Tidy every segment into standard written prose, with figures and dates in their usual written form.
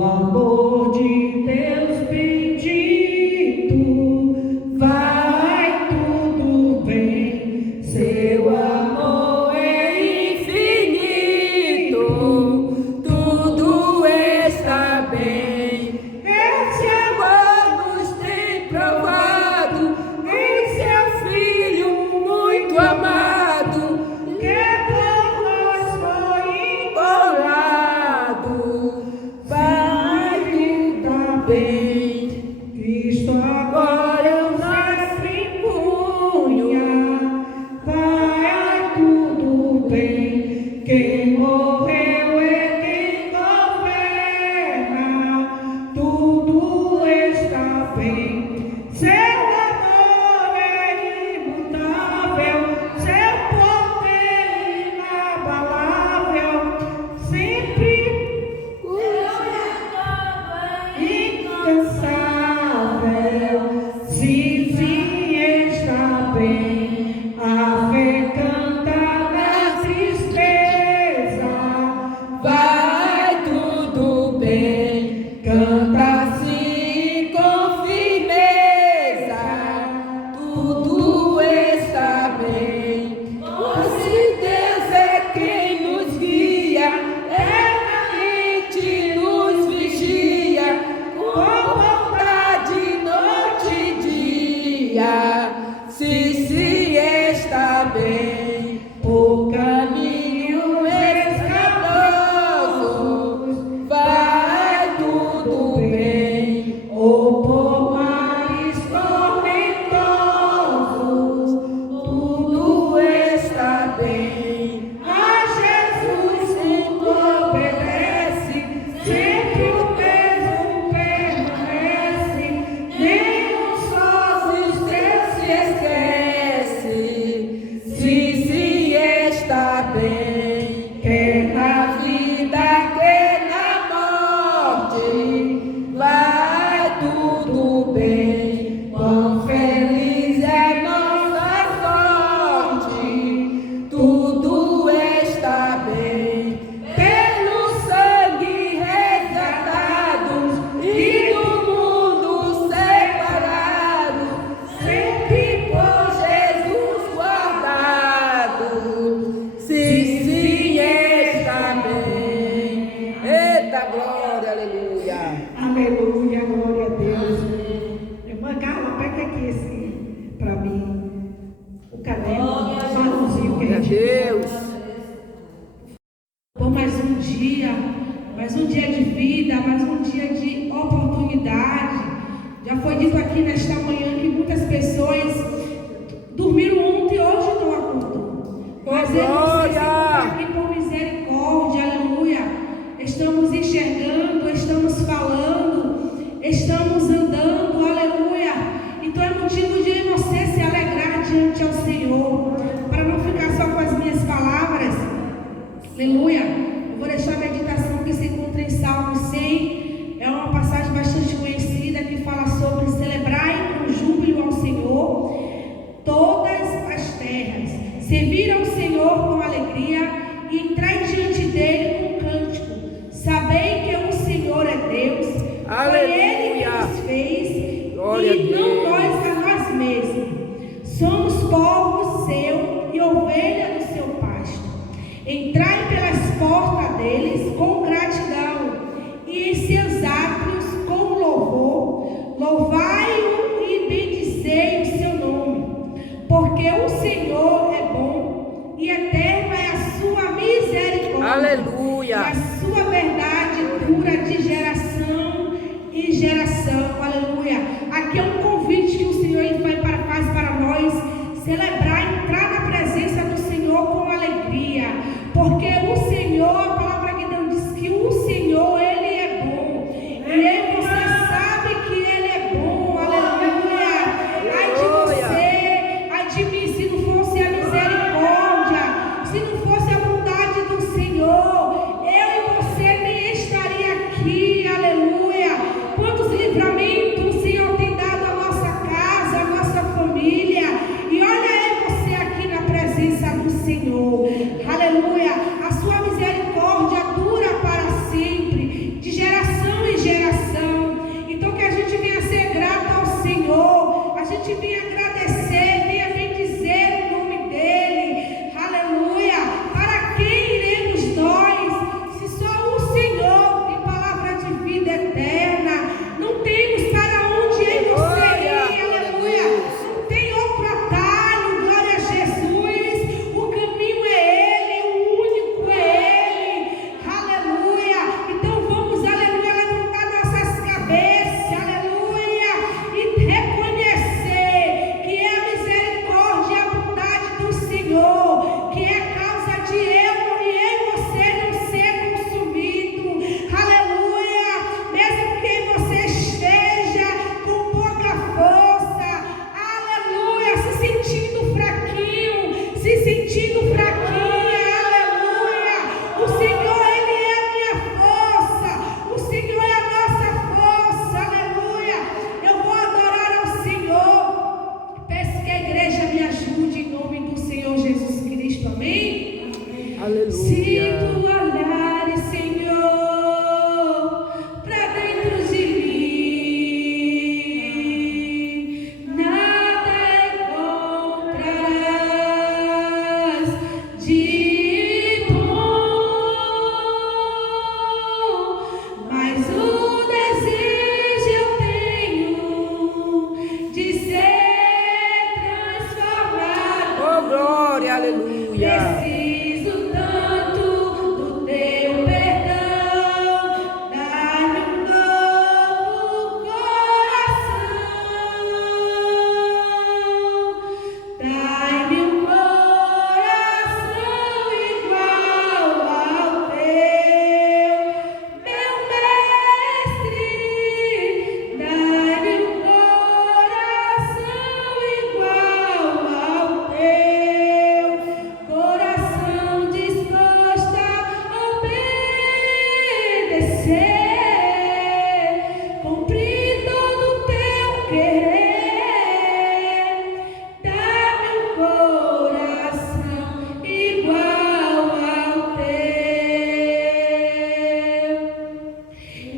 O amor de Deus bendito, vai tudo bem, seu amor é infinito, tudo está bem. Esse amor nos tem provado em seu Filho muito amado, que por nós foi imolado. Cristo agora o nosso punha, vai tudo bem. Quem morreu é quem governa, tudo está bem. Seu amor é imutável, seu poder inabalável, sempre incansável. Sim, sim, está bem. A fé canta na tristeza, vai tudo bem. Canta assim com firmeza, tudo está bem. Pois se Deus é quem nos guia, eternamente nos vigia, com vontade noite e dia. Se está bem, por caminho escabrosos, vai tudo bem. Ou por mares tormentosos, tudo está bem. A Jesus sempre obedece, sempre o mesmo permanece, nenhum só dos teus se esquece. Sim, sim, está bem. Quer na vida, quer na morte, vai tudo bem. Quão feliz é nossa sorte, tudo está bem. Pelo sangue resgatados e do mundo separados, sempre por Jesus guardados. Sim, sim, está bem. Eita glória, aleluia. Aleluia, glória a Deus. Irmã Carla, pega aqui esse para mim. O caderno, o marronzinho que a gente. Deus. Por mais um dia de vida, mais um dia de oportunidade. Já foi dito aqui nesta manhã que muitas pessoas dormiram ontem e hoje não acordou. Mas estamos aqui por misericórdia, aleluia. Estamos enxergando, estamos falando, estamos andando, aleluia. Então é motivo de você se alegrar diante ao Senhor. Para não ficar só com as minhas palavras, aleluia. Eu vou deixar a meditação que se encontra em Salmo 100. É uma passagem bastante conhecida que fala sobre celebrai com júbilo ao Senhor todas as terras. Servir ao Senhor com alegria e entrai diante dele com cântico. Sabei que o Senhor é Deus. Aleluia. Foi ele que nos fez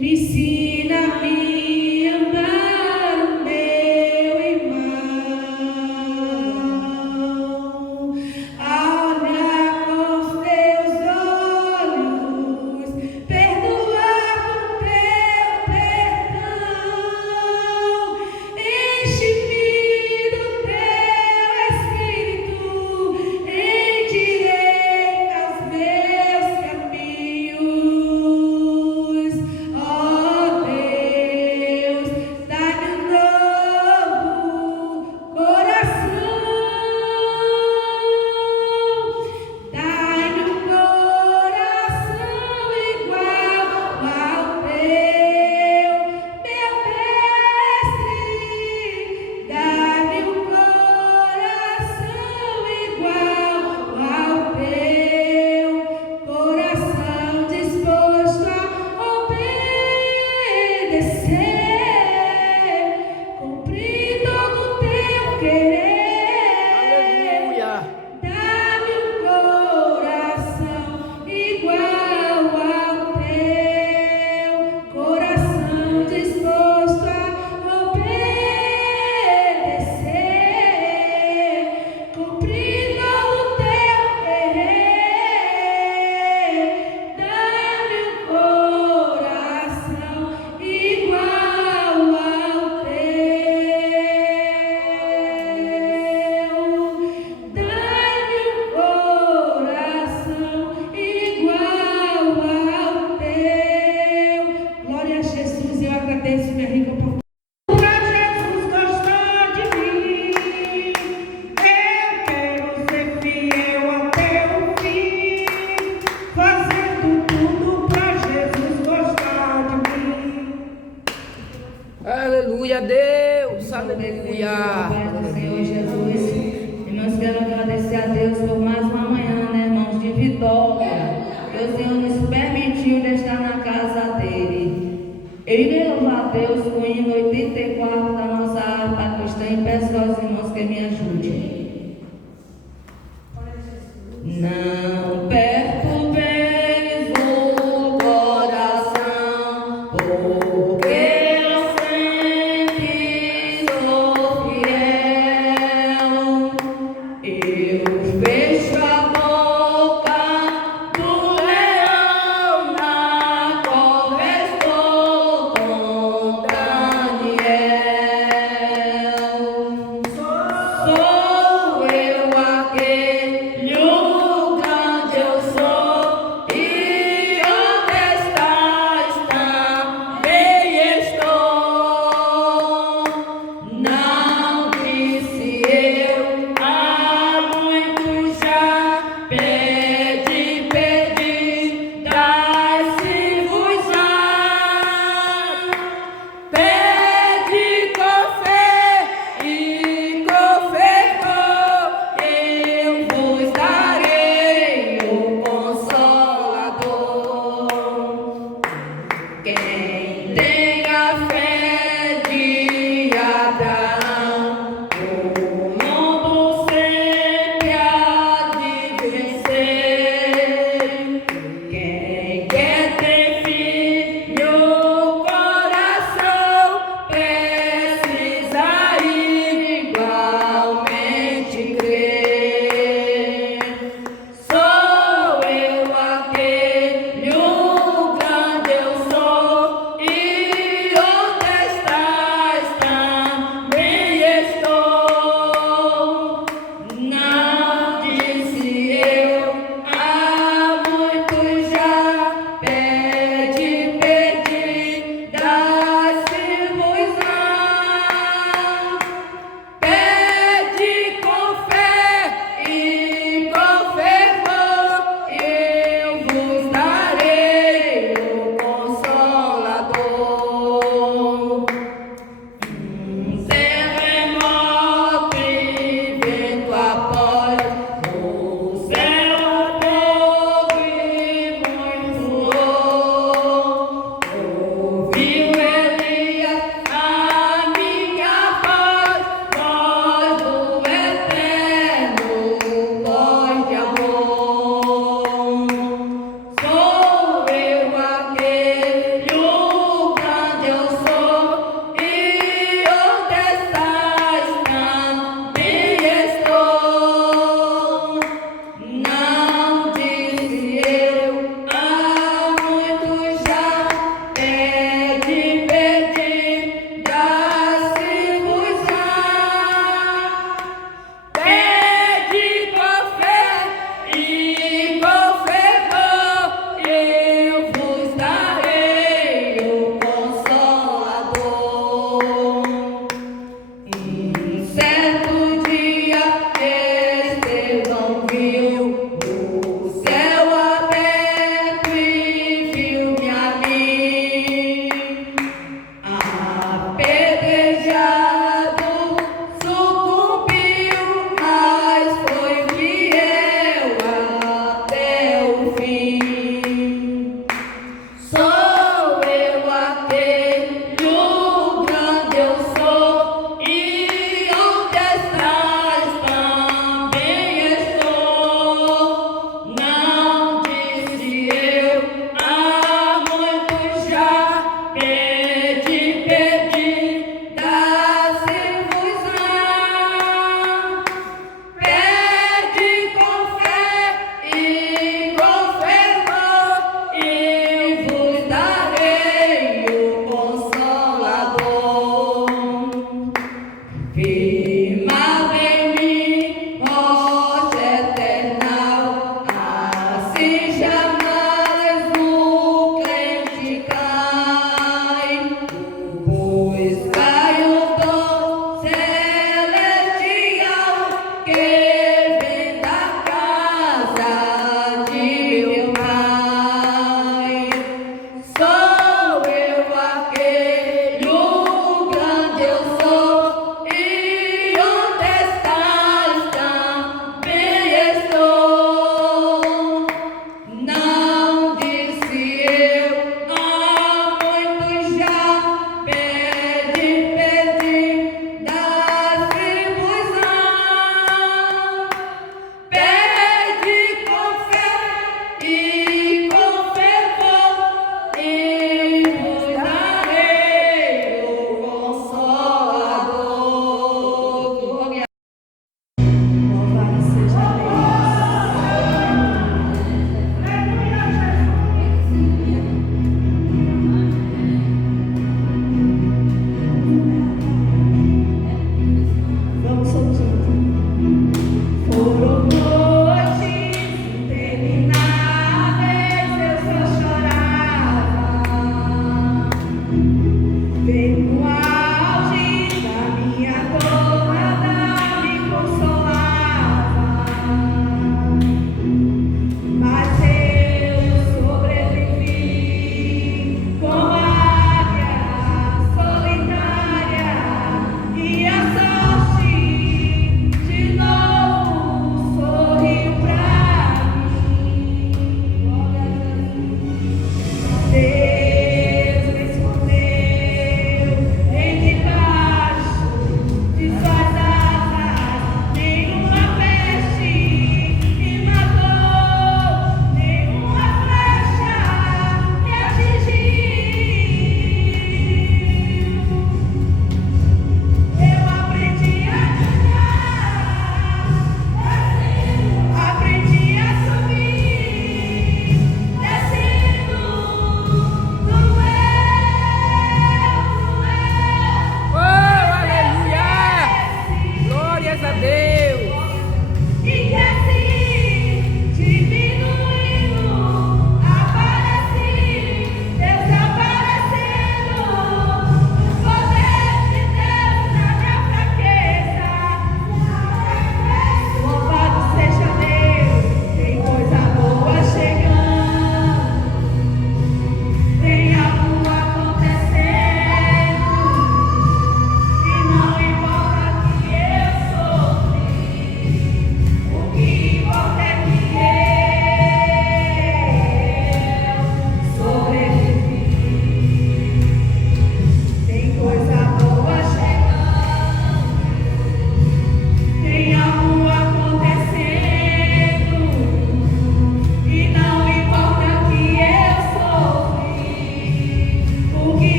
Me ensina a me amar o meu irmão, a olhar com os teus olhos, perdoar com teu perdão. Enche-me do teu Espírito, endireita os meus caminhos. Ó Deus, dá-me um novo coração, dá-me um coração igual ao teu, meu mestre. Dá-me um coração igual ao teu, coração disposto a obedecer, cumprir todo o teu querer. Aleluia. Dá-me um coração igual ao teu, coração disposto a obedecer, cumprir todo o teu querer. Dá-me um coração igual ao teu. Dá-me um coração igual ao teu. Glória a Jesus, eu agradeço, minha rica oportunidade. Pra Jesus gostar de mim, eu quero ser fiel até o fim, fazendo tudo pra Jesus gostar de mim. Aleluia, Deus. Pai Aleluia. do Senhor Jesus. Irmãos, quero agradecer a Deus por mais uma manhã, né, irmãos, de vitória. Que o Senhor nos permitiu de estar na casa dele. Eu irei louvar a Deus com o hino 84 da nossa harpa cristã e peço aos irmãos que me ajudem. Não perturbeis o coração, porque eu sempre sou fiel. Eu fecho a boca do leão na cova estou com Daniel. Sou eu aquele o grande eu sou, e onde está bem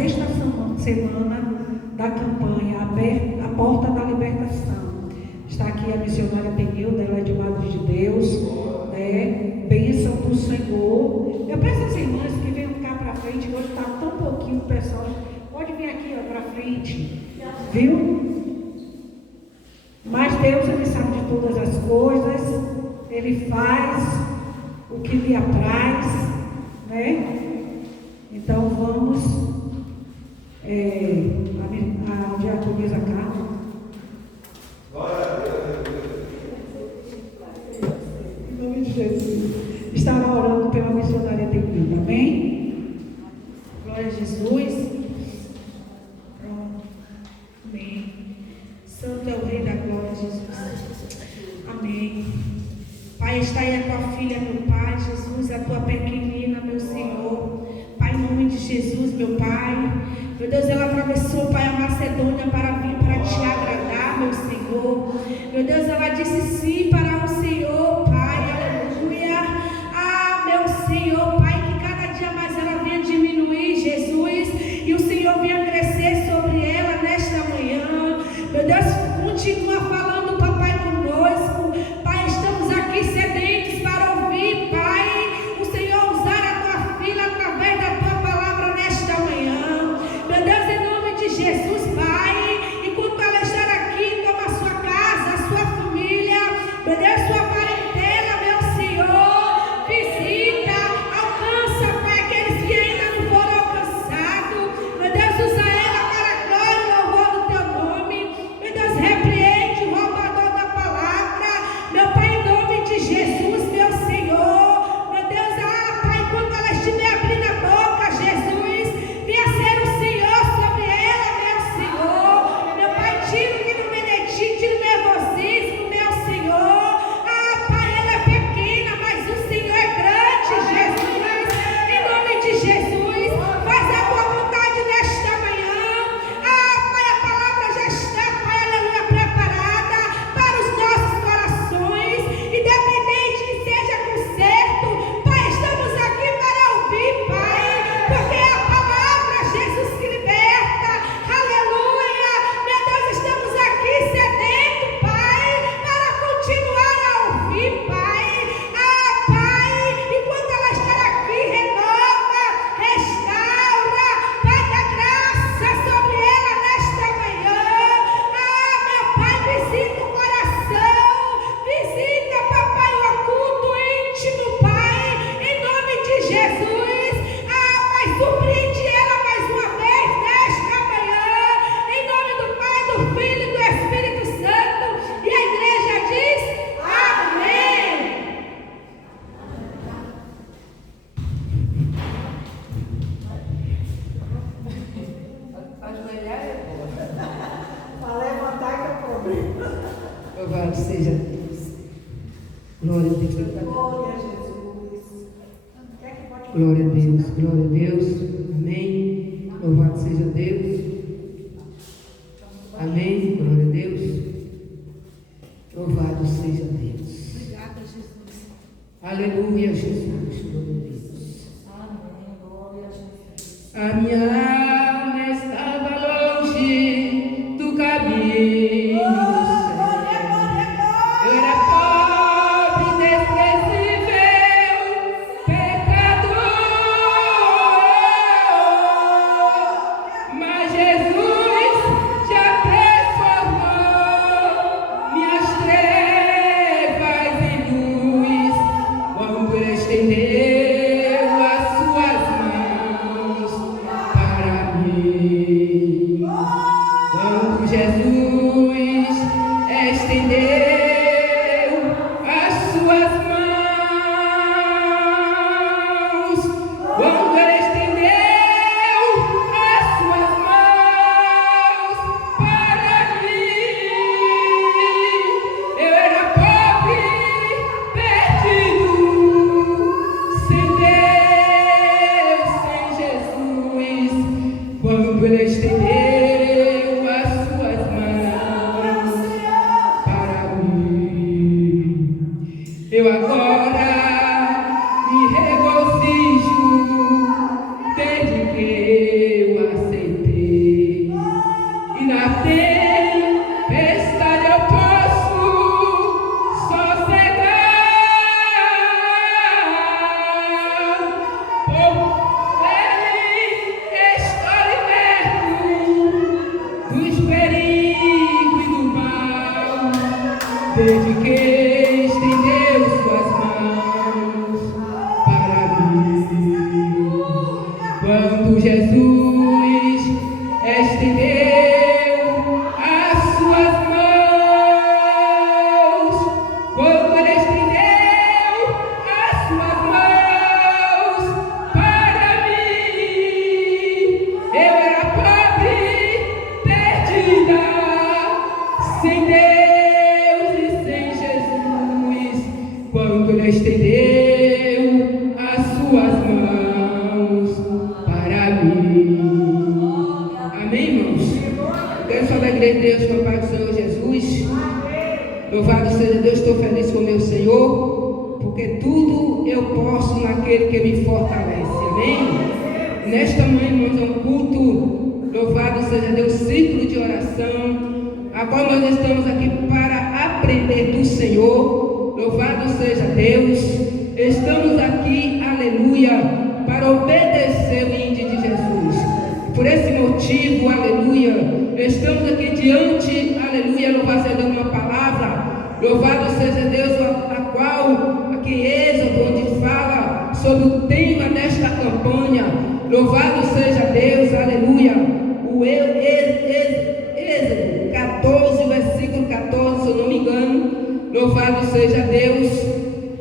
sexta semana da campanha A Porta da Libertação. Está aqui a missionária Penilda, ela é de Madre de Deus, né? Bênção do Senhor. Eu peço às irmãs que venham cá para frente, hoje está tão pouquinho o pessoal. Pode vir aqui para frente, viu? Mas Deus, Ele sabe de todas as coisas, Ele faz o que lhe apraz, né? Então vamos, a diaconisa Carla. Glória a Deus. Em nome de Jesus. Estará orando pela missionária Penilda, amém? Glória a Jesus. Amém. Santo é o Rei da Glória, Jesus. Amém. Pai, está aí a tua filha, meu Pai, Jesus, a tua pequenina, meu Senhor. Pai, em nome de Jesus, meu Pai. Meu Deus, ela atravessou, Pai, a Macedônia para vir para te agradar, meu Senhor. Meu Deus, ela disse sim para o Senhor, Pai, aleluia. Ah, meu Senhor, Pai, que cada dia mais ela venha diminuir, Jesus, e o Senhor venha crescer sobre ela nesta manhã. Meu Deus, continua falando, papai, conosco. Pai, estamos aqui sedentos para ouvir, Pai, o Senhor usar a tua filha através da tua palavra nesta manhã. Meu Deus, em nome de Jesus, Pai, enquanto ela estar aqui, toma a sua casa, a sua família, meu Deus, sua parentela, meu Senhor, visita, alcança, Pai, aqueles que ainda não foram alcançados. Meu Deus, usa ela para a glória e louvor do teu nome. Meu Deus, repreende o roubador da palavra, meu Pai, em nome de Jesus, meu Senhor. Meu Deus, Pai, quando ela estiver abrindo a boca, Jesus, venha ser o Senhor sobre ela, meu Senhor. Meu Pai, tira o que não vem de ti, tira o nervosismo, meu Senhor. Pai, ela é pequena, mas o Senhor é grande, Jesus. Em nome de Jesus, faz a tua vontade nesta manhã. Pai, a palavra já está, Pai, aleluia, preparada para os nossos corações. Independente que seja conserto, Pai, estamos aqui para ouvir, Pai, porque é a palavra, Jesus, que liberta. Aleluia. Meu Deus, estamos aqui sedentos, Pai, para continuar a ouvir, Pai. Pai, enquanto ela estar aqui, renova, restaura, Pai, dá graça sobre ela nesta manhã. Meu Pai, visita o coração, visita, papai, o oculto íntimo, Pai, em nome de Jesus. Pai, surpreende ela mais uma vez nesta manhã, em nome do Pai, do Filho e do Espírito Santo. E a igreja diz: amém. Ajoelhar é bom. Para levantar que é problema. Louvado seja Deus. Glória a Deus. Glória a Jesus. Quer que pode Glória a Deus, glória a Deus. Amém. Louvado seja Deus. Amém. Glória a Deus. Louvado seja Deus. Obrigada, Jesus. Aleluia, Jesus. Glória a Deus. A minha alma estava longe do caminho certo. Eu era pobre, desprezível, pecador. Mas Jesus já transformou minhas trevas em luz quando Ele estendeu as suas mãos para mim. Quando Jesus estendeu as suas mãos, quando Ele estendeu as suas mãos para mim, eu era pobre, perdido, sem Deus, sem Jesus. Quando Ele estendeu desde que estendeu suas mãos para mim. Quando Jesus estendeu as suas mãos, quando ele estendeu as suas mãos para mim, eu era pobre, perdida, sem Deus e sem Jesus. Quando ele estendeu as suas mãos para mim. Amém, irmãos? Quero falar da igreja de Deus com a paz do Senhor Jesus. Louvado seja Deus, estou feliz com o meu Senhor, porque tudo eu posso naquele que me fortalece. Amém? Nesta manhã, irmãos, é um culto, louvado seja Deus, ciclo de oração, a qual nós estamos aqui para aprender do Senhor. Louvado seja Deus. Estamos aqui, aleluia, para obedecer o índio de Jesus. Por esse motivo, aleluia, estamos aqui diante, aleluia, louvado seja Deus, uma palavra, louvado seja Deus, a qual, aqui em Êxodo, onde fala sobre o tema desta campanha, louvado seja Deus, aleluia, o Êxodo 14, versículo 14, se eu não me engano, louvado seja Deus,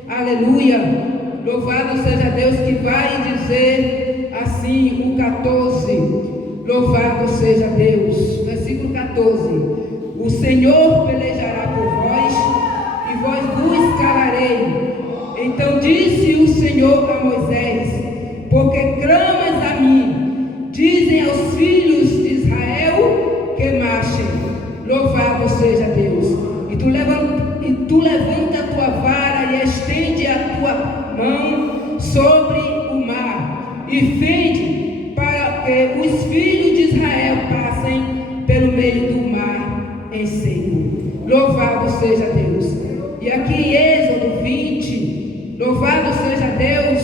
aleluia, louvado seja Deus, que vai dizer assim o 14, louvado seja Deus, versículo 14, o Senhor pelejará por vós, e vós vos calarei. Então disse o Senhor a Moisés, porque clamas a mim, dizem aos filhos de Israel que marchem, louvado seja Deus. E tu levanta a tua vara e estende a tua mão sobre o mar, e fende para que os filhos de Israel passem pelo meio do mar em seco. Louvado seja Deus. E aqui em Êxodo 20, louvado seja Deus,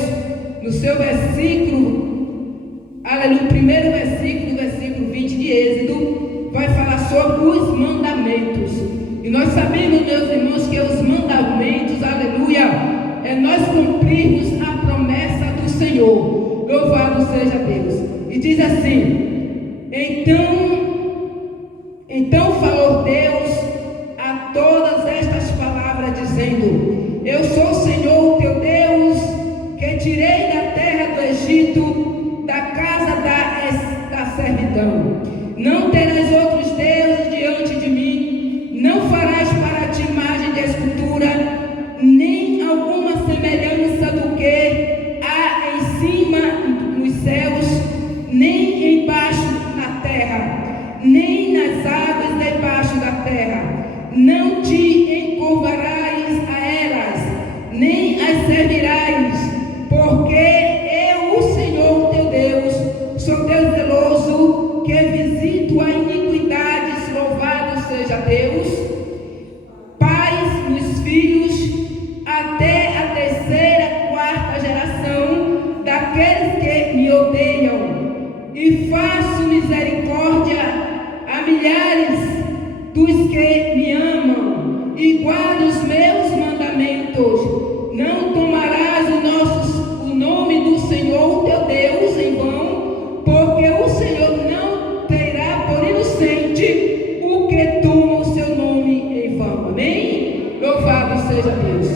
no seu versículo, aleluia, o primeiro versículo, versículo 20 de Êxodo, vai falar sobre os mandamentos. E nós sabemos, meus irmãos, que os mandamentos, aleluia, é nós cumprirmos a promessa do Senhor. Louvado seja Deus. E diz assim: então falou Deus a todas estas palavras, dizendo: eu sou o Senhor, teu Deus, que tirei da terra do Egito, da casa da servidão. Não terás outros deuses diante de mim, não farás para ti imagem de escultura, nem alguma semelhança do que há em cima nos céus, nem embaixo na terra, nem nas águas debaixo da terra. Não te encurvarás a elas, nem as servirás, porque eu, o Senhor teu Deus, sou Deus zeloso, que visito a iniquidade. Louvado seja Deus. Pais nos filhos, até a terceira, quarta geração daqueles que me odeiam, e faço misericórdia a milhares dos que me amam, e guardo os meus mandamentos. Não tomarás o nome do Senhor teu Deus em vão, porque o Senhor não terá por inocente o que toma o seu nome em vão. Amém? Louvado seja Deus.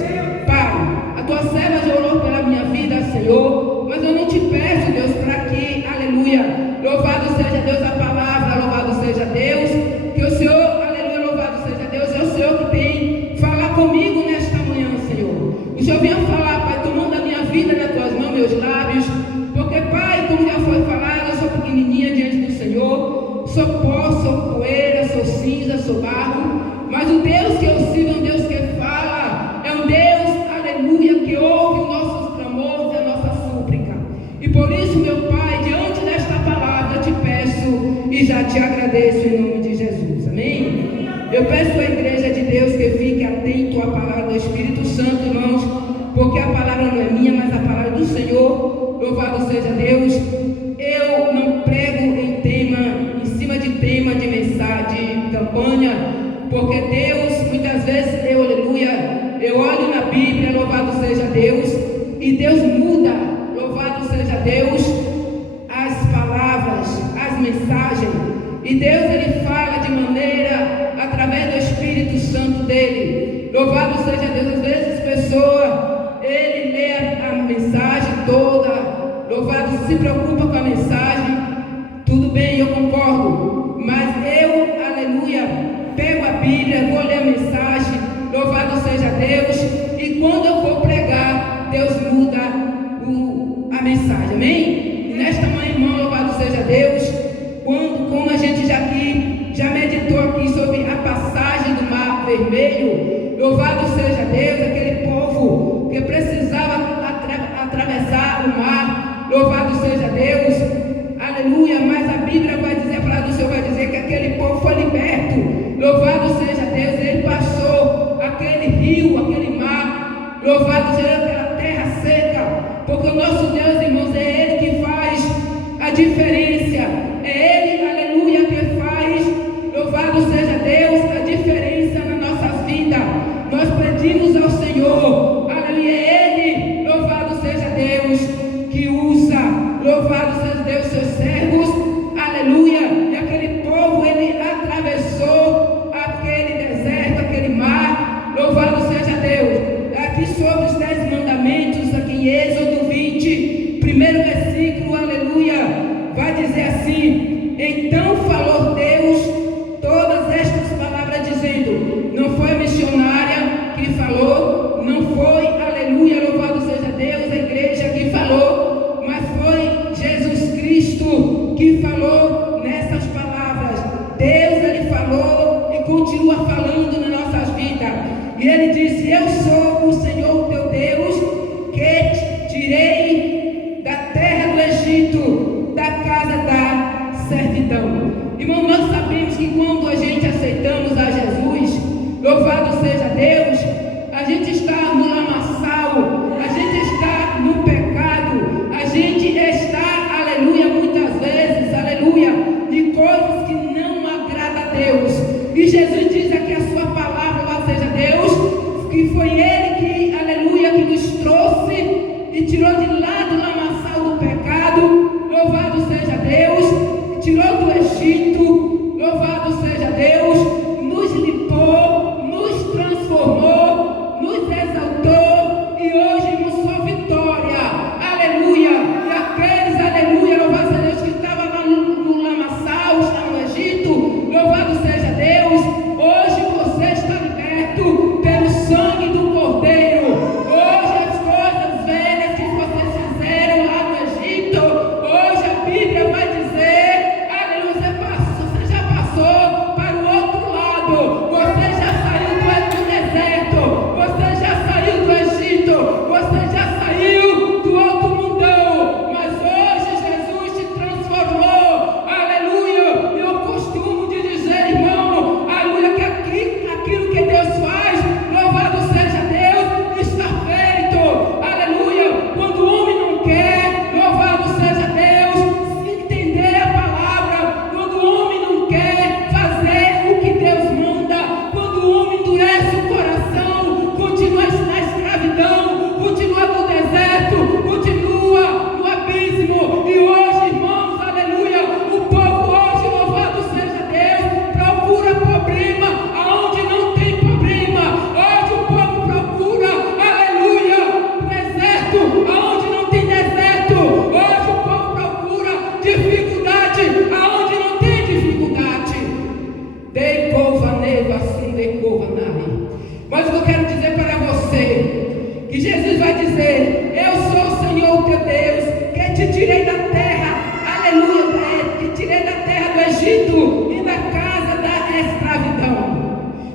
Pai, a tua serva já orou pela minha vida, Senhor, mas eu não te peço, Deus, para que, aleluia, louvado seja Deus a palavra, louvado seja Deus, que o Senhor, aleluia, louvado seja Deus, é o Senhor que tem falar comigo nesta manhã, Senhor. O Senhor venha falar, Pai, tomando a minha vida nas tuas mãos, meus lábios, porque, Pai, como já foi falado, eu sou pequenininha diante do Senhor, sou pó, sou poeira, sou cinza, sou barro, mas o Deus que eu sirvo é um Deus que fala, é um Deus, aleluia, que ouve os nossos clamores, a nossa súplica. E por isso, meu Pai, diante desta palavra, te peço e já te agradeço em nome de Jesus. Amém? Eu peço à igreja de Deus que fique atento à palavra do Espírito Santo, irmãos, porque a palavra não é minha, mas a palavra do Senhor. Louvado seja Deus. Eu não prego em cima de tema de mensagem, de campanha, porque Deus, muitas vezes, aleluia, eu olho na Bíblia, louvado seja Deus, e Deus muda, louvado seja Deus, as palavras, as mensagens, e Deus ele fala de maneira, através do Espírito Santo dele, louvado seja Deus. Às vezes pessoa, ele lê a mensagem toda, louvado, se preocupa com a mensagem, tudo bem, eu concordo, mas eu, aleluia, pego a Bíblia, vou ler a mensagem, louvado seja Deus, e quando eu for pregar, Deus muda a mensagem, amém? E nesta manhã, irmão, louvado seja Deus, como a gente já meditou aqui sobre a passagem do Mar Vermelho, louvado seja Deus, aquele povo que precisava atravessar o mar, louvado seja Deus, aleluia, mas a Bíblia vai dizer, a palavra do Senhor vai dizer que aquele povo foi liberto, louvado seja Deus, ele passou aquele rio, aquele mar, louvado seja aquela terra seca, porque o nosso Deus, irmãos, é Ele que faz a diferença, é Ele, aleluia, que faz, louvado seja Deus, a diferença nas nossas vidas. Nós pedimos ao Senhor, aleluia, é Ele, louvado seja Deus, que usa, louvado seja Deus, seus servos, aleluia, e aquele povo, ele atravessou aquele deserto, aquele mar, louvado seja Deus. Aqui sobre os 10 mandamentos, aqui em Êxodo 20, primeiro versículo, aleluia, vai dizer assim: então falou Deus todas estas palavras dizendo, não foi a missionária que falou, não foi, aleluia, louvado seja Deus, a igreja que falou, mas foi Jesus Cristo que falou nessas palavras. Deus, ele falou e continua falando nas nossas vidas, e ele disse: eu sou o Senhor teu Deus, que te tirei da terra do Egito, da casa da servidão. Irmão, nós sabemos que quando a gente aceitamos a Jesus, louvado seja Deus, a gente está no lamaçal, a gente está no pecado, a gente está, aleluia, muitas vezes, aleluia, de coisas que não agradam a Deus. E Jesus diz aqui a sua palavra, louvado seja Deus, que foi Ele que, aleluia, que nos trouxe e tirou de lá do lamaçal do pecado, louvado seja Deus, tirou do Egito, louvado seja Deus, nos limpou, nos transformou, nos exaltou, e hoje nos sua vitória, aleluia. E aqueles, aleluia, louvado seja Deus, que estavam lá no lamaçal, estavam no Egito, louvado seja Deus, hoje você está liberto pelo sangue do Cordeiro. Hoje as coisas velhas que vocês fizeram lá no Egito, hoje a Bíblia vai dizer, aleluia, você já passou para o outro lado, você já saiu do deserto, você já saiu do Egito, você já saiu do outro mundão, mas hoje Jesus te transformou, aleluia. Eu costumo de dizer, irmão, aleluia, que aquilo que Deus faz, louvado seja Deus, está feito, aleluia. Quando o homem não quer, louvado seja Deus, se entender a palavra, quando o homem não quer fazer o que Deus manda, quando o homem endurece o coração, continua na escravidão, continua no deserto, continua no abismo. E hoje, irmãos, aleluia, o povo hoje, louvado seja Deus, procura problema aonde não tem problema. Hoje o povo procura, aleluia, deserto aonde não tem deserto. Hoje o povo procura dificuldade aonde não tem dificuldade. Mas o que eu quero dizer para você, que Jesus vai dizer: eu sou o Senhor teu Deus, que te tirei da terra, aleluia, que tirei da terra do Egito e da casa da escravidão.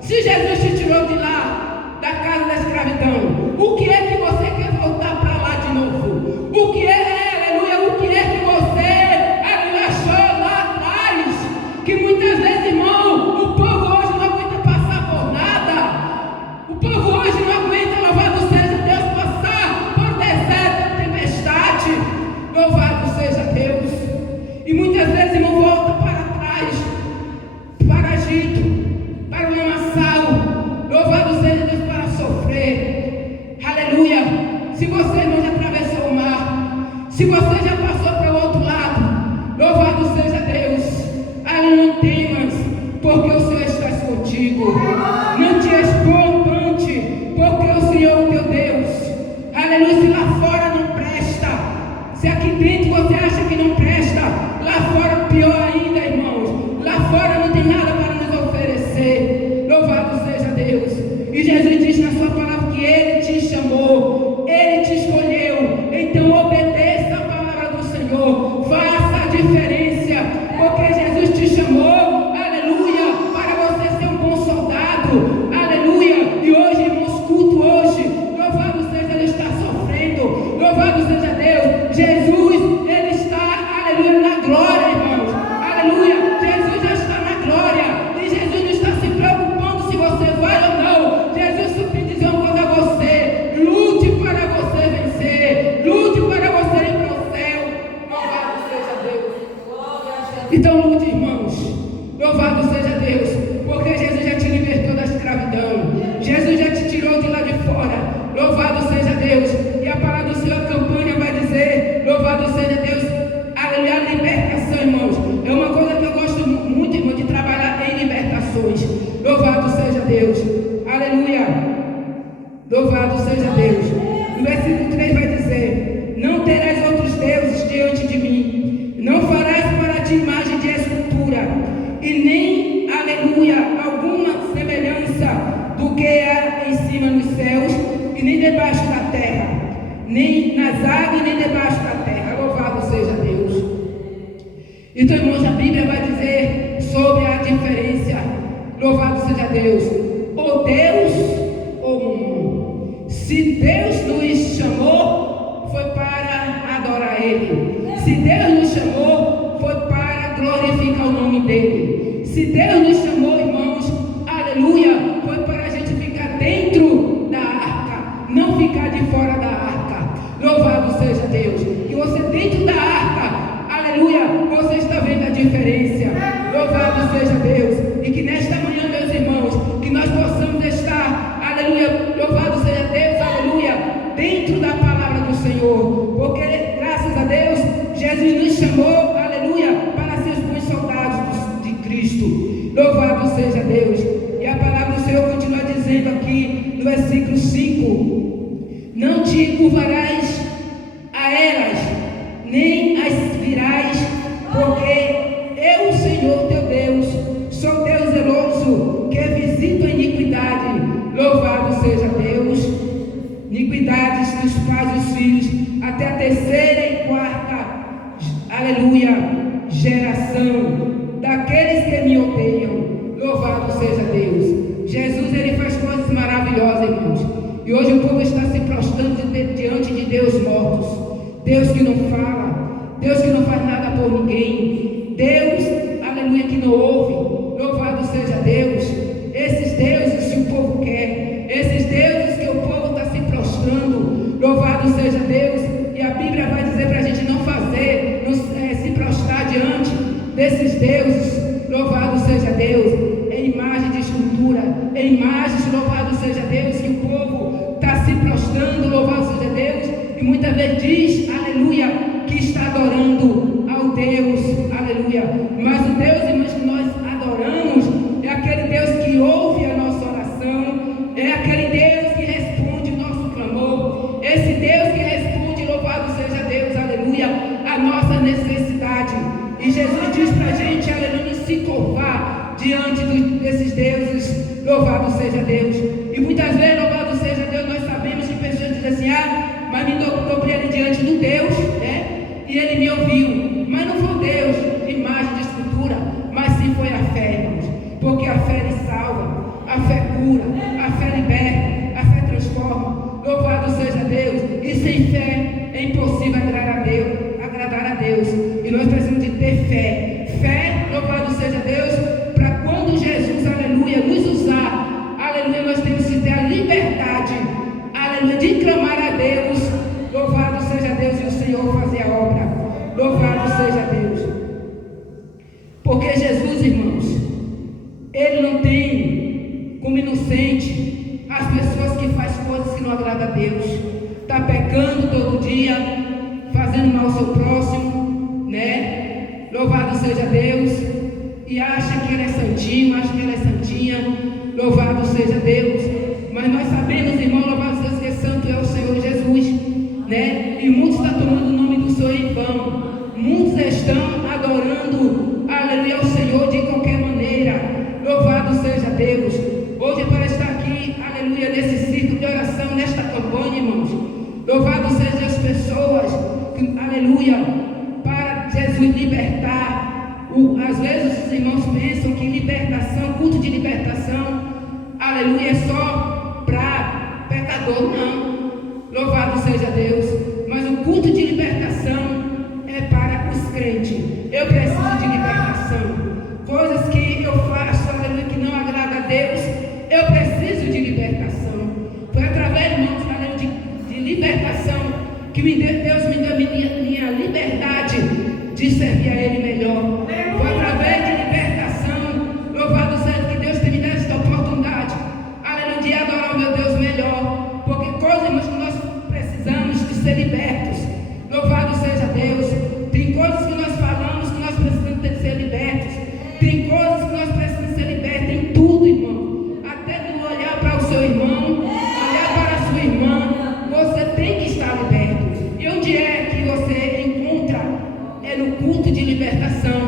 Se Jesus te tirou de lá, da casa da escravidão, o que é que você quer voltar para lá de novo? O que é, aleluia, o que é que você, aleluia, achou lá atrás? Que muitas vezes, irmão, o povo hoje não aguenta passar por nada. O povo hoje não aguenta, louvado seja Deus, passar por deserto, tempestade. Louvado seja Deus. E muitas vezes, irmão, volta para trás, para Egito, para o lamaçal. Então lute, irmãos. Louvado seja Deus, porque Jesus já te libertou da escravidão. Jesus já te tirou de lá de fora. Louvado seja Deus. E a palavra do Senhor, a campanha vai dizer, louvado seja Deus. Aleluia, a libertação, irmãos. É uma coisa que eu gosto muito, irmão, de trabalhar em libertações. Louvado seja Deus. Aleluia. Louvado seja Deus. No versículo 3 vai dizer: não terás outros deuses diante de mim. Não farás para ti imagem de escultura. E nem, aleluia, alguma semelhança do que há em cima nos céus, e nem debaixo da terra, nem nas águas, nem debaixo da terra. Louvado seja Deus. Então, irmãos, a Bíblia vai dizer sobre a diferença. Louvado seja Deus. Ou Deus ou mundo. Se Deus nos chamou, foi para adorar Ele. Se Deus nos chamou, foi para glorificar o nome dEle. Se Deus nos chamou, irmãos, aleluia, foi para a gente ficar dentro da arca, não ficar de fora da arca. Louvado seja Deus. E você dentro da arca, aleluia, você está vendo a diferença. Louvado seja Deus. E que nesta manhã, meus irmãos, que nós possamos estar, aleluia, louvado seja Deus, aleluia, dentro da palavra do Senhor. Porque, graças a Deus, Jesus nos chamou, aleluia, para ser os bons soldados de Cristo. Louvado seja Deus. E a palavra do Senhor continua dizendo aqui no versículo 5: não te curvarás a elas, nem as virás, porque eu, Senhor teu Deus, sou Deus zeloso, que visito a iniquidade. Louvado seja Deus. Iniquidades dos pais e dos filhos, até a terceira e quarta, aleluia, geração daqueles que me odeiam. Louvado seja Deus. Jesus, ele faz coisas maravilhosas, irmãos. E hoje o povo está se prostrando diante de Deus mortos. Deus que não fala, Deus que não faz nada por ninguém, Deus, aleluia, que não ouve. Louvado seja Deus. Esses deuses que o povo quer, esses deuses que o povo está se prostrando. Louvado seja Deus. E a Bíblia vai dizer para a gente não fazer, se prostrar diante desses deuses. Louvado seja Deus. Em imagem de escultura, em imagens, louvado seja Deus, que o povo está se prostrando. Louvado seja Deus. E muitas vezes diz, aleluia, que está adorando ao Deus, aleluia. Mas o Deus, irmãos, que nós adoramos é aquele Deus que ouve a nossa oração, é aquele Deus que responde o nosso clamor, esse Deus que responde, louvado seja Deus, aleluia, a nossa necessidade. E Jesus diz para a gente, aleluia, se curvar diante desses deuses. Louvado seja Deus. E muitas vezes, louvado seja Deus, nós sabemos que pessoas dizem assim: mas me dobrei ali diante do Deus, né? E ele me ouviu. Mas não foi Deus, imagem de escultura, mas sim foi a fé, irmãos. Porque a fé lhe salva, a fé cura, a fé liberta, a fé transforma. Louvado seja Deus. E sem fé é impossível agradar a Deus. E nós precisamos de ter fé. Fé, louvado seja Deus, para quando Jesus, aleluia, nos usar, aleluia, nós temos que ter a liberdade, aleluia, de clamar a Deus. Louvado seja Deus, e o Senhor fazer a obra. Louvado seja Deus. Porque Jesus, irmãos, ele não tem como inocente as pessoas que fazem coisas que não agradam a Deus. Está pecando todo dia, fazendo mal ao seu próximo, né? Louvado seja Deus. E acha que ele é santinho, acha que ele é santinha. Louvado seja Deus. Mas nós sabemos, irmão, louvado seja Deus, que santo é o Senhor Jesus, né? E muitos estão tomando o nome do Senhor em vão. Muitos estão adorando, aleluia, ao Senhor de qualquer maneira. Louvado seja Deus. Hoje é para estar aqui, aleluia, nesse círculo de oração, nesta campanha, irmãos. Louvado seja as pessoas, aleluia, para Jesus libertar. Às vezes os irmãos pensam que libertação, culto de libertação, aleluia, é só para pecador. Não. Louvado seja Deus. Mas o culto de libertação é para os crentes. Eu preciso de libertação. Coisas que eu faço, aleluia, que não agrada a Deus, eu preciso de libertação. Foi através, irmãos, de libertação que Deus me deu minha liberdade de servir a Ele melhor. Foi Tem coisas que nós precisamos ser libertos em tudo, irmão. Até no olhar para o seu irmão, olhar para a sua irmã, você tem que estar liberto. E onde é que você encontra? É no culto de libertação,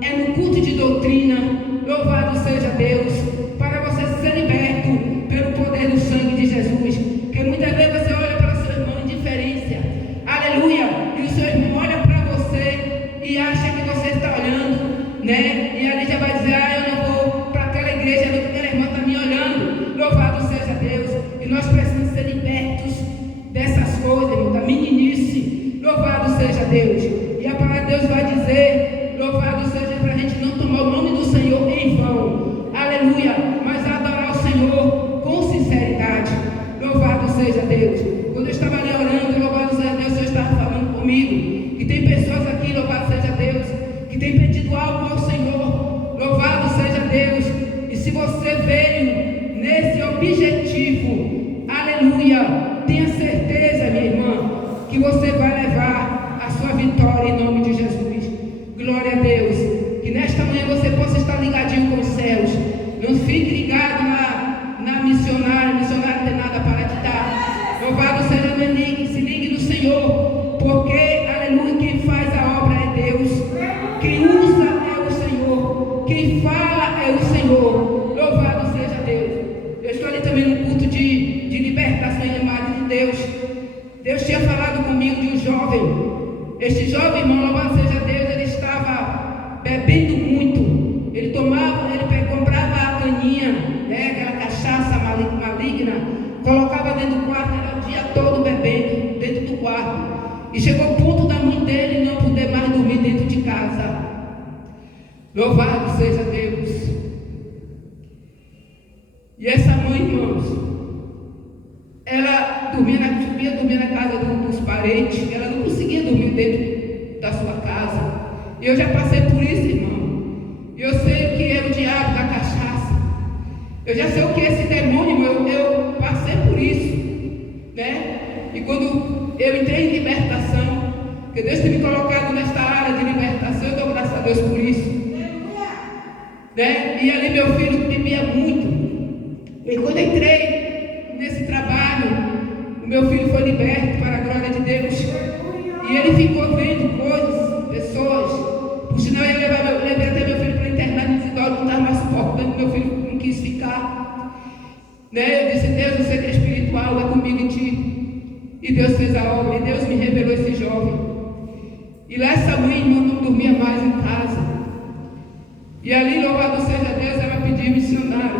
é no culto de doutrina. Louvado seja Deus, para você ser liberto pelo poder do sangue de Jesus. Porque muitas vezes você olha para o seu irmão em indiferença, aleluia, e o seu irmão olha para você e acha que você está olhando, né? E ali já vai dizer: ah, eu não vou para aquela igreja, porque aquela irmã está me olhando. Louvado seja Deus. E nós precisamos ser libertos dessas coisas, irmão, da meninice. Louvado seja Deus. E a palavra de Deus vai dizer: louvado seja, para a gente não tomar o nome do Senhor em vão, aleluia, mas adorar o Senhor com sinceridade. Louvado seja Deus. Quando eu estava ali orando, louvado seja Deus, o Senhor estava falando comigo. E tem pessoas aqui, louvado seja Deus, que tem pedido algo ao Senhor. Louvado seja Deus. E se você veio nesse objetivo, aleluia, tenha certeza, minha irmã, que você vai levar a sua vitória em nome de Jesus. Glória a Deus. Que nesta manhã você possa estar ligadinho com os céus. Não fique ligado na missionária. Missionária não tem nada para te dar. Louvado seja Deus. Se ligue no Senhor, porque, aleluia, quem faz a obra é Deus. Quem usa é o Senhor. Quem fala é o Senhor. Louvado seja Deus. Eu estou ali também no culto de libertação e amado de Deus. Deus tinha falado comigo de um jovem. Este jovem, irmão, louvado seja Deus, ele estava bebendo muito. Ele comprava a caninha, né, aquela cachaça maligna, colocava dentro do quarto, era o dia todo bebendo dentro do quarto. E chegou ao ponto da mãe dele não poder mais dormir dentro de casa. Louvado seja Deus. E essa mãe, irmãos, ela subia dormir na casa dos parentes, ela não conseguia dormir dentro da sua casa. E eu já passei por isso, irmão. Eu sei o que é o diabo da cachaça. Eu já sei o que é esse demônio, eu passei por isso, né? E quando eu entrei em libertação, que Deus tem me colocado nesta área de libertação, eu dou graças a Deus por isso, né? E ali meu filho bebia muito. E quando entrei nesse trabalho, o meu filho foi liberto para a glória de Deus. E ele ficou vendo coisas, pessoas. Por sinal, eu levei até meu filho para a internet e disse: não estava mais suportando, meu filho não quis ficar. Né? Eu disse: Deus, você que é espiritual, vai comigo em ti. E Deus fez a obra, e Deus me revelou esse jovem. E lá essa mãe, irmão, não dormia mais em casa. E ali, louvado seja Deus, ela pediu missionário.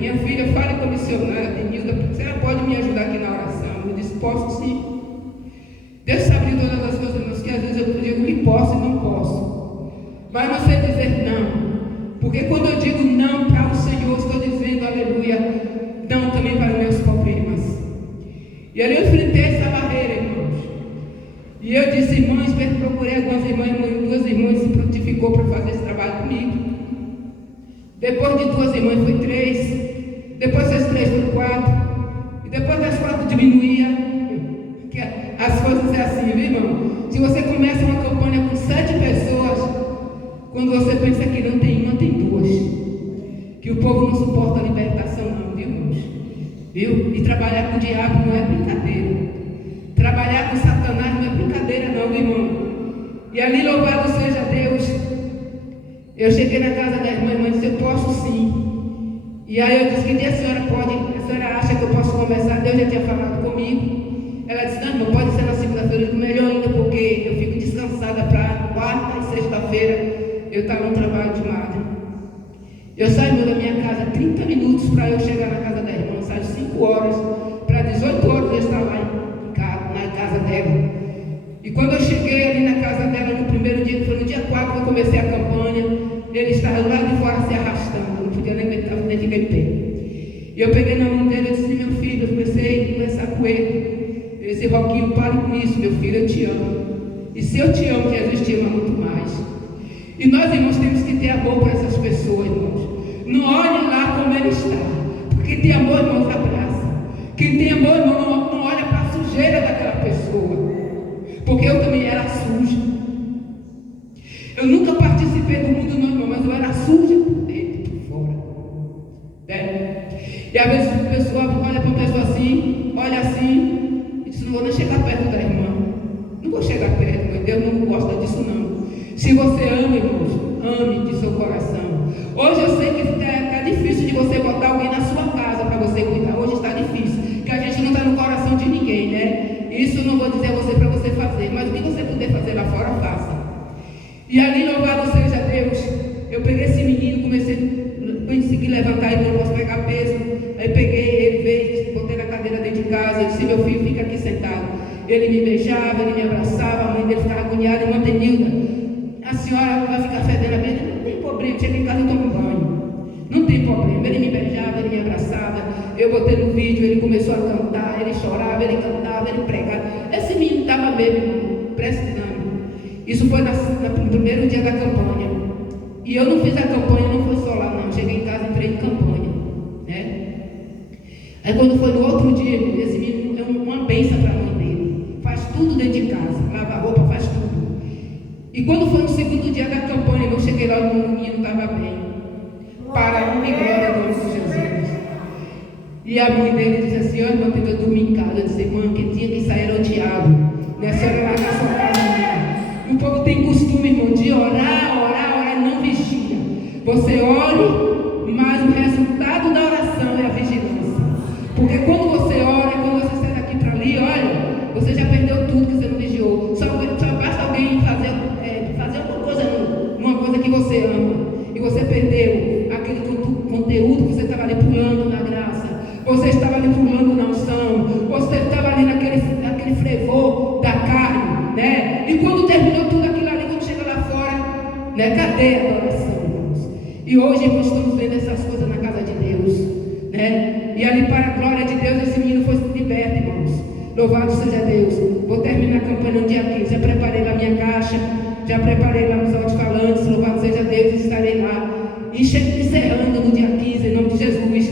Minha filha, fale com a missionária Denilda, porque ela pode me ajudar aqui na oração. Eu disse: posso sim. Deus sabe de todas as coisas, irmãos, que às vezes eu digo que posso e não posso. Mas você dizer não. Porque quando eu digo não para o Senhor, estou dizendo, aleluia, não também para os meus problemas. E ali eu enfrentei essa barreira, irmãos. E eu disse: irmãs, procurei algumas irmãs, duas irmãs se prontificou para fazer esse trabalho comigo. Depois de 2 irmãs foi 3, depois das 3 foi 4, e depois das 4 diminuía. Que as coisas é assim, viu, irmão? Se você começa uma campanha com 7 pessoas, quando você pensa que não tem uma, tem 2. Que o povo não suporta a libertação, não, viu, irmãos? Viu? E trabalhar com o diabo não é brincadeira. Trabalhar com Satanás não é brincadeira, não, viu, irmão? E ali, louvado seja Deus, eu cheguei na casa da irmã disse: eu posso sim. E aí eu disse: que dia a senhora pode? A senhora acha que eu posso conversar? Deus já tinha falado comigo. Ela disse: não, irmão, pode ser na segunda-feira. Melhor ainda, porque eu fico descansada para quarta e sexta-feira eu estar no trabalho de madre. Eu saio da minha casa 30 minutos para eu chegar na casa da irmã. Saio 5 horas, para 18 horas eu estar lá na casa dela. E quando eu cheguei ali na casa dela, no primeiro dia, que foi no dia 4 que eu comecei a campanha, ele estava lá de fora se arrastando, não podia nem meter dentro de pé. E eu peguei na mão dele e disse: meu filho, eu comecei a conversar com ele. Ele disse: Roquinho, pare com isso, meu filho, eu te amo. E se eu te amo, Jesus te ama muito mais. E nós, irmãos, temos que ter amor para essas pessoas, irmãos. Não olhe lá como ele está. Porque tem amor, irmãos, abraça. Quem tem amor, irmão, não olha para a sujeira daquela pessoa. Porque eu também era suja. Eu nunca participei do mundo, não, irmão, mas eu era suja. não vou nem chegar perto da irmã. Não vou chegar perto, mas Deus não gosta disso não. Se você ama, irmãos, ame de seu coração. Hoje eu sei que está difícil de você botar alguém na sua casa para você cuidar. Hoje está difícil, porque a gente não está no coração de ninguém, né? Isso eu não vou dizer a você para você fazer, mas o que você puder fazer lá fora, faça. E ali, louvado seja Deus, eu peguei esse menino, comecei a conseguir levantar ele, eu posso pegar peso. Aí peguei ele, veio, botei na cadeira dentro de casa, eu disse, meu filho, fica aqui sentado. Ele me beijava, ele me abraçava, a mãe dele ficava agoniada, irmã Tenilda, a senhora vai ficar fedendo a beira? Não tem problema, chega em casa e toma um banho. Não tem problema, ele me beijava, ele me abraçava, eu botei no vídeo, ele começou a cantar, ele chorava, ele cantava, ele pregava. Esse menino estava mesmo, precisando. Isso foi no primeiro dia da campanha. E eu não fiz a campanha, não foi só lá não, cheguei em casa e entrei em campanha, né? Aí quando foi no outro dia, esse menino é uma bênção para a mãe dele, faz tudo dentro de casa, lava a roupa, faz tudo. E quando foi no segundo dia da campanha, eu cheguei lá, o menino estava bem, para a glória do nome de Jesus. E a mãe dele disse assim, ó, irmã, eu dormi em casa. Eu disse, irmã, quem tinha que sair era o diabo, né? A senhora lá na sua casa. O povo tem costume, irmão, de orar e não vigia. Você ore, mas o resultado da oração é a vigilância. Porque quando você ora, quando você sai daqui para ali, olha, você já perdeu tudo que você não vigiou. Só basta alguém fazer alguma coisa, uma coisa que você ama, e você perdeu aquele conteúdo que você estava ali pulando na graça, você estava ali pulando na unção, você estava ali naquele fervor da carne, né? E quando terminou tudo aquilo ali, quando chega lá fora, né? Cadê a adoração, irmãos? E hoje, irmãos, estamos vendo essas coisas na casa de Deus, né? E ali, para a glória de Deus, esse menino foi liberto, irmãos. Louvado seja Deus. Vou terminar a campanha no dia 15. Já preparei lá minha caixa, já preparei lá nos alto-falantes. Louvado seja Deus, estarei lá. E encerrando no dia 15, em nome de Jesus,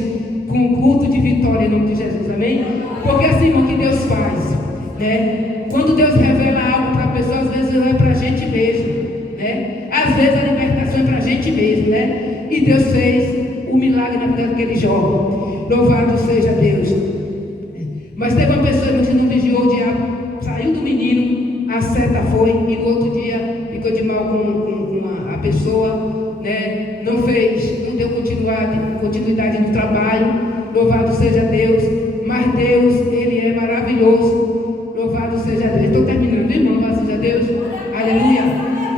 com um culto de vitória, em nome de Jesus, amém? Porque assim, irmão, que Deus faz, né? Quando Deus revela algo para a pessoa, às vezes é para a gente mesmo, né? Às vezes a libertação é para a gente mesmo, né? E Deus fez o milagre na vida daquele jovem. Louvado seja Deus. Mas teve uma pessoa que não vigiou, o diabo saiu do menino, a seta foi, e no outro dia ficou de mal com a pessoa, né? Não deu continuidade no trabalho. Louvado seja Deus. Mas Deus, Ele é maravilhoso. Louvado seja Deus. Estou terminando, irmão. Louvado seja Deus. Aleluia.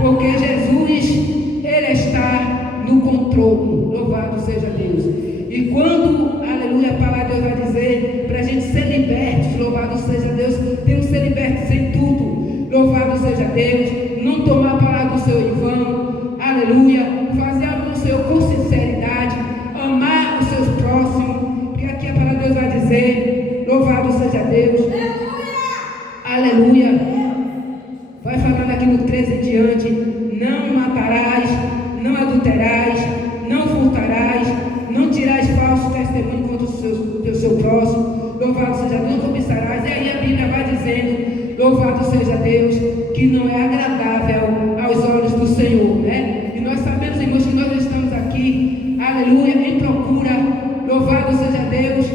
Porque Jesus, Ele está no controle. Louvado seja Deus. E quando, aleluia, a palavra de Deus vai dizer para a gente ser libertos, louvado seja Deus, temos que ser libertos em tudo. Louvado seja Deus. Não tomar a palavra do Senhor em vão. Aleluia. Fazer algo no Senhor com sinceridade. Amar os seus próximos. Porque aqui a palavra de Deus vai dizer, louvado seja Deus. Aleluia. Vai falando aqui no 13 em diante. Não matarás, não adulterarás, não furtarás, não tirás falso testemunho contra o seu próximo. Louvado seja Deus, não cobiçarás. E aí a Bíblia vai dizendo, louvado seja Deus, que não é agradável aos olhos do Senhor, né? E nós sabemos, irmãos, que nós estamos aqui, aleluia, em procura, louvado seja Deus,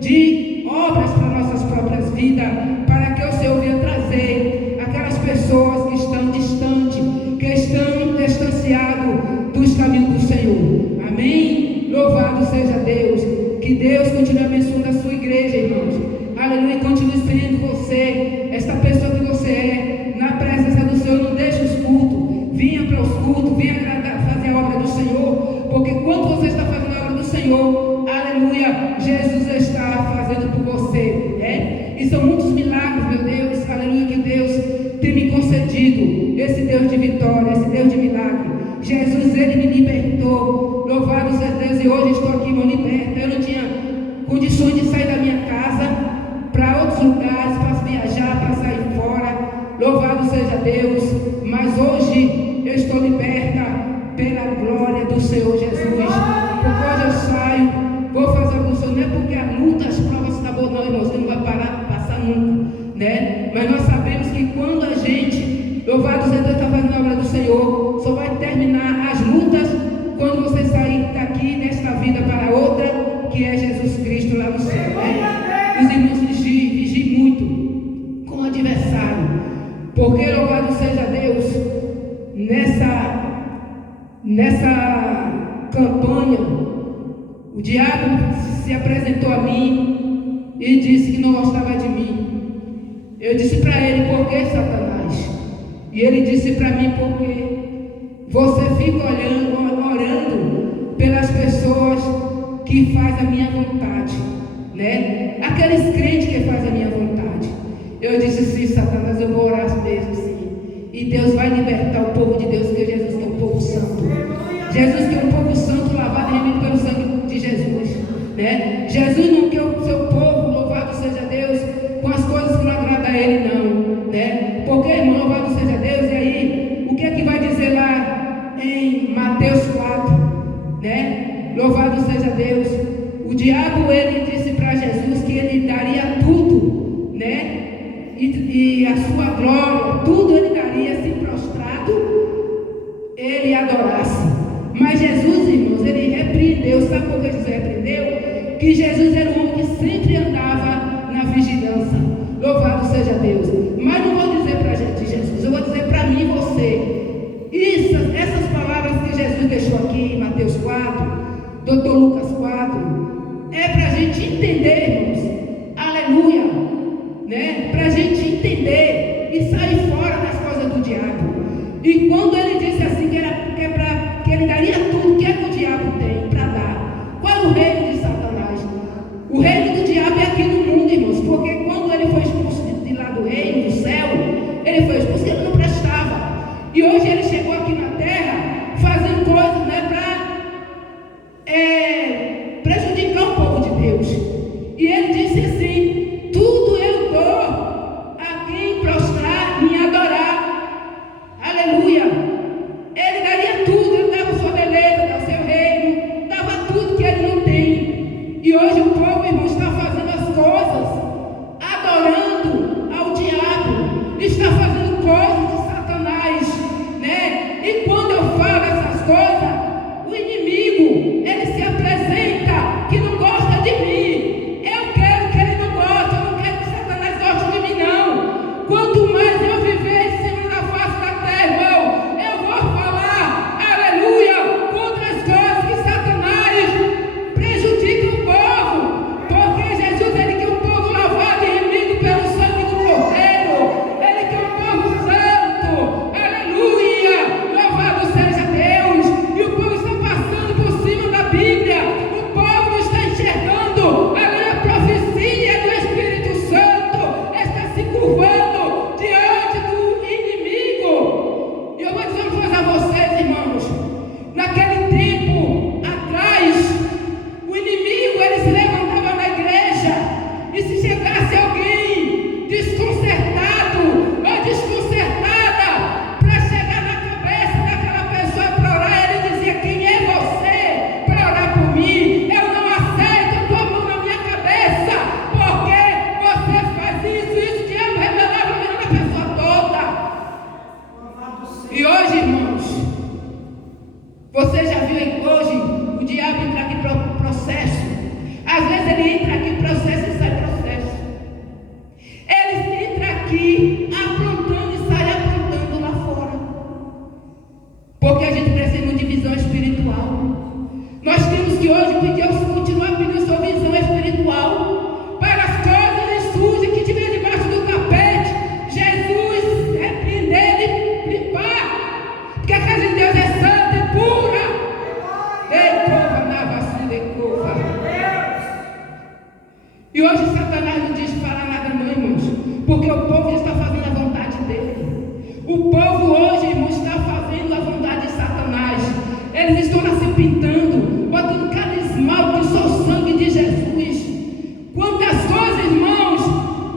de obras para nossas próprias vidas, para que o Senhor venha trazer aquelas pessoas que estão distantes, que estão distanciados dos caminhos do Senhor. Amém? Louvado seja Deus. Que Deus continue abençoando a sua igreja, irmãos. Aleluia. Continue sendo você, esta pessoa que você é, na presença do Senhor. Não deixe os cultos. Vinha para os cultos, vinha fazer a obra do Senhor. Porque quando você está fazendo a obra do Senhor, aleluia, Jesus está fazendo por você, né? E são muitos milagres, meu Deus, aleluia, que Deus tem me concedido. Esse Deus de vitória, esse Deus de milagre. Jesus, Ele me libertou. Louvado seja Deus. E hoje estou aqui, meu liberto. Eu não tinha condições de sair da minha casa para outros lugares, para viajar, para sair fora. Louvado seja Deus. Mas hoje eu estou liberta pela glória do Senhor Jesus. Porque hoje eu saio, vou fazer a função. Não é porque a luta, as provas estão boas, não, irmãos. Você não vai parar, passar nunca, né? Mas nós sabemos que quando a gente, louvado seja Deus, está fazendo a obra do Senhor, só vai terminar as lutas quando você sair daqui, desta vida, para outra, que é Jesus Cristo lá no céu, né? Os irmãos vigiem muito, O diabo se apresentou a mim e disse que não gostava de mim. Eu disse para ele: por que, Satanás? E ele disse para mim: porque você fica orando pelas pessoas que fazem a minha vontade, né? Aqueles crentes que fazem a minha vontade. Eu disse: sim, Satanás, eu vou orar mesmo, sim. E Deus vai libertar o povo de Deus, porque Jesus que é um povo santo. Jesus que é um povo santo, lavado e remido pelo sangue de Jesus, né? Jesus não quer o seu povo, louvado seja Deus, com as coisas que não agradam a Ele, não, né? Porque, irmão, louvado seja Deus. E aí, o que é que vai dizer lá em Mateus 4, né? Louvado seja Deus. O diabo, ele disse para Jesus que ele daria tudo, né? E a sua glória, tudo ele daria se prostrado ele adorasse. Mas Jesus, irmãos, ele repreendeu. Sabe por que Jesus repreendeu? Que Jesus era um homem que sempre andava na vigilância. Louvado seja Deus. Mas não vou dizer para a gente Jesus, eu vou dizer para mim e você. Essas palavras que Jesus deixou aqui em Mateus 4, Dr. Lucas 4, é para a gente entender, irmãos. Aleluia, né? Para a gente entender e sair fora das coisas do diabo. E quando ele disse assim que ele daria tudo, o que é que o diabo tem para dar? Qual é o reino de Satanás? O reino do diabo é aqui no mundo, irmãos, porque quando ele foi expulso de lá do reino, do céu, ele foi expulso porque ele não prestava. E hoje ele chegou aqui na terra fazendo coisas, né, para prejudicar o povo de Deus. E ele disse assim: tudo eu dou a quem prostrar me adorar. Aleluia. Ele daria tudo, ele dava sua beleza, dava seu reino, dava tudo que ele não tem. E hoje o povo, irmão, está fazendo as coisas adorando ao diabo, está fazendo coisas de Satanás, né? E quando eu falo essas coisas, o inimigo, ele se apresenta que não gosta de mim. Eu quero que ele não goste, eu não quero que Satanás goste de mim, não. Quanto mais eu viver em cima da face da terra, irmão, eu vou falar, aleluia, contra as coisas que Satanás prejudica o povo. Porque Jesus, ele quer um povo lavado e remido pelo sangue do Cordeiro. Ele quer um povo santo, aleluia, louvado seja Deus. E o povo está passando por cima da Bíblia. O povo não está enxergando a profecia do Espírito Santo, está se curvando diante do inimigo. E eu vou dizer uma coisa a vocês, irmãos. Naquele tempo atrás, o inimigo, ele se levantava na igreja, e se chegasse alguém desconcertado ou desconcertada para chegar na cabeça daquela pessoa para orar, ele dizia: quem é você para orar por mim? Eu não aceito a tua mão na minha cabeça, porque você faz isso. O diabo revelava a vida da pessoa toda. E hoje, irmãos, você já viu hoje o diabo entrar aqui para o processo? Às vezes ele entra aqui processo e sai processo. Ele entra aqui aprontando e sai aprontando lá fora. Porque a gente precisa de uma divisão espiritual. Nós temos que hoje pedir ao Senhor, continuar pedindo sua visão espiritual para as coisas sujas que tiver debaixo do tapete. Jesus repreender e limpar. Porque a casa de Deus é santa e pura. E hoje Satanás não diz falar nada, não, irmãos, porque o povo está fazendo a vontade dele. O povo hoje, irmãos, está fazendo a vontade de Satanás. Eles estão lá se pintando, botando cada esmalte, só o sangue de Jesus. Quantas coisas, irmãos,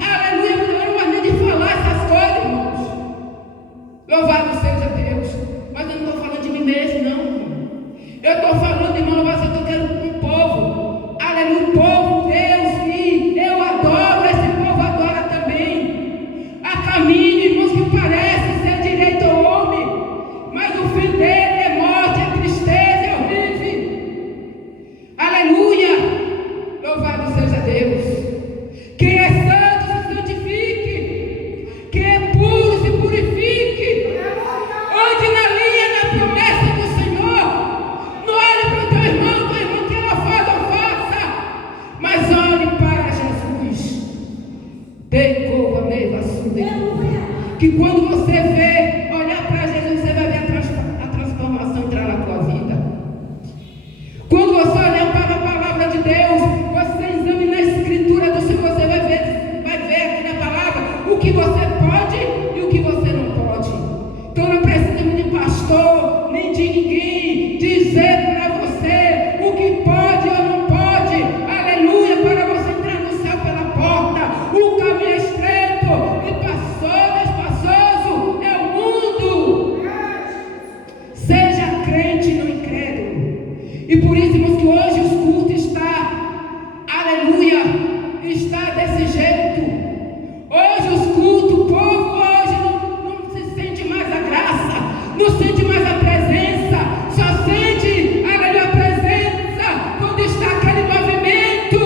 aleluia, eu não gosto nem de falar essas coisas, irmãos. Louvado seja Deus. Mas eu não estou falando de mim mesmo, não. Eu estou falando, irmão, mas eu quero um povo, aleluia, um povo, Deus, que eu adoro Que quando você vê, olhar para Jesus, você vai ver a transformação entrar na tua vida. Quando você olhar para a palavra de Deus, você examina a escritura do Senhor, você vai ver aqui na palavra o que você pode e o que você não pode. Então não precisa de pastor, nem de ninguém dizer para você o que pode ou não pode. Aleluia, para você entrar no céu pela porta. O caminho é estreito e espaçoso é o mundo. Seja crente, não incrédulo. E por isso, irmãos, que hoje os cultos aleluia, está desse jeito. Hoje os cultos, o povo hoje não se sente mais a graça, não sente mais a presença, só sente, aleluia, a presença quando está aquele movimento.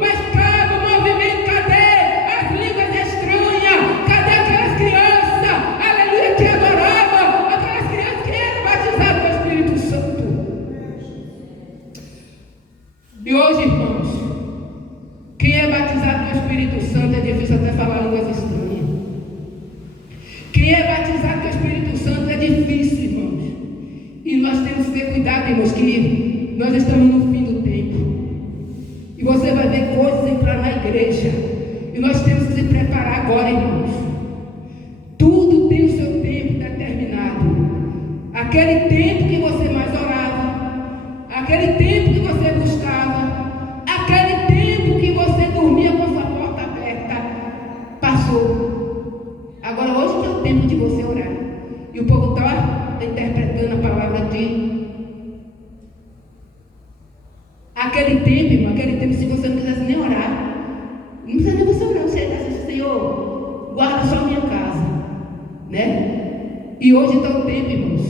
Mas cadê o movimento? Cadê as línguas estranhas? Cadê aquelas crianças, aleluia, que adoravam, aquelas crianças que eram batizadas no Espírito Santo? E hoje, irmãos, quem é batizado no Espírito Santo é difícil até falar línguas estranhas. Quem é batizado no Espírito Santo é difícil, irmãos. E nós temos que ter cuidado, irmãos, que nós estamos no fim do tempo. E você vai ver coisas entrar na igreja. E nós temos que se preparar agora, irmãos. Tudo tem o seu tempo determinado. Aquele tempo que você mais orava, aquele tempo que você buscava, aquele tempo que você dormia com a sua porta aberta, passou. Agora hoje é o tempo de você orar. E o povo está interpretando a palavra de aquele tempo, irmão, aquele tempo, se você não quisesse nem orar, não precisa nem você orar, você disse, Senhor, guarda só a minha casa, né? E hoje está o tempo, irmãos,